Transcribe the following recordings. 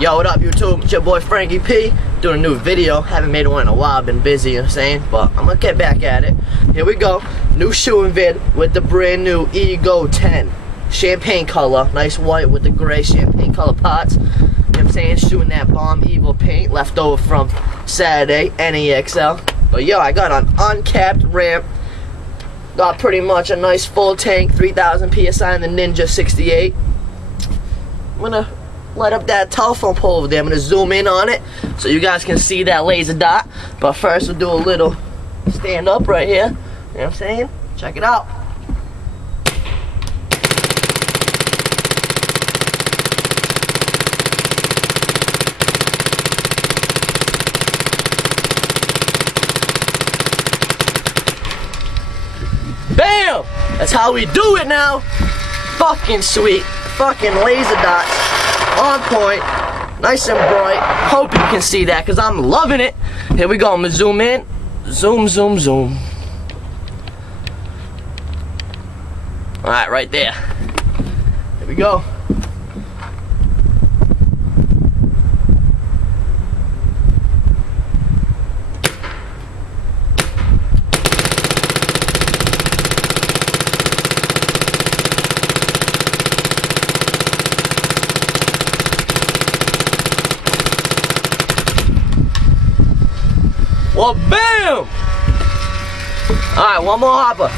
Yo, what up YouTube? It's your boy Frankie P doing a new video. Haven't made one in a while, been busy, you know what I'm saying? But I'm gonna get back at it. Here we go. New shoeing vid with the brand new Ego 10. Champagne color, nice white with the gray champagne color pots. You know what I'm saying? Shooting that Bomb Evil paint left over from Saturday, NEXL. But yo, I got an uncapped ramp. Got pretty much a nice full tank, 3000 PSI in the Ninja 68. I'm gonna light up that telephone pole over there. I'm gonna zoom in on it so you guys can see that laser dot. But first we'll do a little stand up right here. You know what I'm saying? Check it out. Bam! That's how we do it now. Fucking sweet. Fucking laser dots. On point. Nice and bright. Hope you can see that because I'm loving it. Here we go. I'm going to zoom in. Zoom, zoom, zoom. Alright, right there. Here we go. Well, bam! Alright, one more hopper.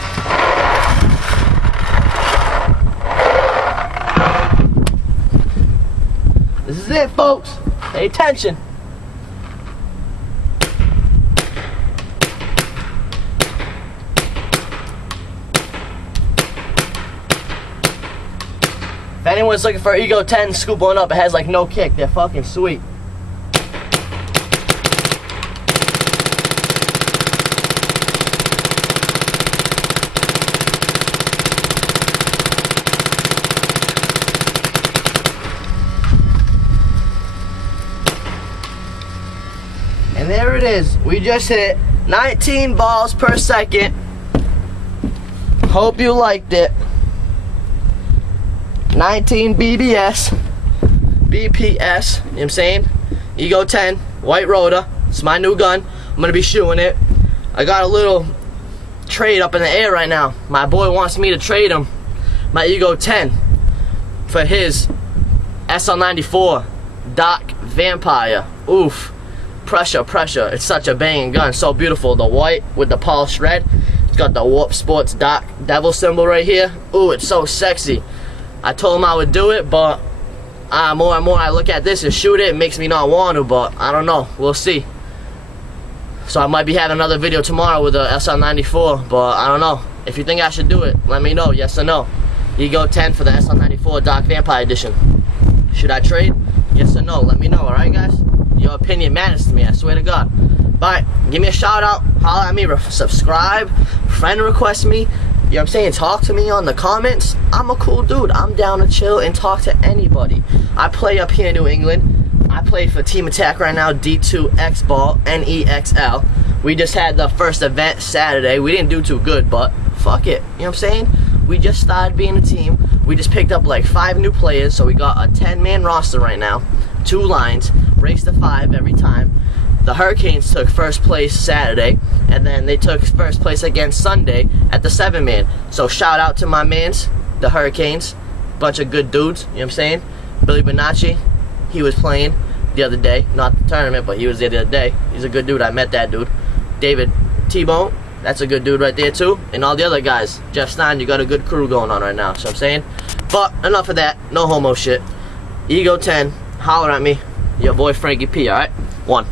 This is it, folks. Pay attention. If anyone's looking for Ego 10, scoop one up. It has like no kick. They're fucking sweet. And there it is. We just hit 19 balls per second. Hope you liked it. 19 BPS. BPS, you know what I'm saying? Ego 10, white rotor. It's my new gun. I'm gonna be shooting it. I got a little trade up in the air right now. My boy wants me to trade him my Ego 10 for his SL94 Doc Vampire. Oof. Pressure, pressure. It's such a banging gun. So beautiful. The white with the polished red. It's got the Warp Sports Doc devil symbol right here. Ooh, it's so sexy. I told him I would do it, but more and more I look at this and shoot it, it makes me not want to, but I don't know. We'll see. So I might be having another video tomorrow with the SL94, but I don't know. If you think I should do it, let me know. Yes or no. Ego 10 for the SL94 Doc Vampire Edition. Should I trade? Yes or no? Let me know, alright guys? Your opinion matters to me, I swear to God. But give me a shout out, holler at me, subscribe, friend request me, you know what I'm saying, talk to me on the comments. I'm a cool dude, I'm down to chill and talk to anybody. I play up here in New England. I play for Team Attack right now, D2X Ball, NEXL. We just had the first event Saturday. We didn't do too good, but fuck it, you know what I'm saying? We just started being a team. We just picked up like 5 new players, so we got a 10-man roster right now. 2 lines, race to 5 every time. The Hurricanes took first place Saturday, and then they took first place again Sunday at the 7-man. So shout out to my mans, the Hurricanes. Bunch of good dudes, you know what I'm saying? Billy Bonacci, he was playing the other day. Not the tournament, but he was there the other day. He's a good dude, I met that dude. David T-Bone, that's a good dude right there too. And all the other guys. Jeff Stein, you got a good crew going on right now, so I'm saying. But enough of that, no homo shit. Ego 10, holler at me. Your boy Frankie P, alright? 1.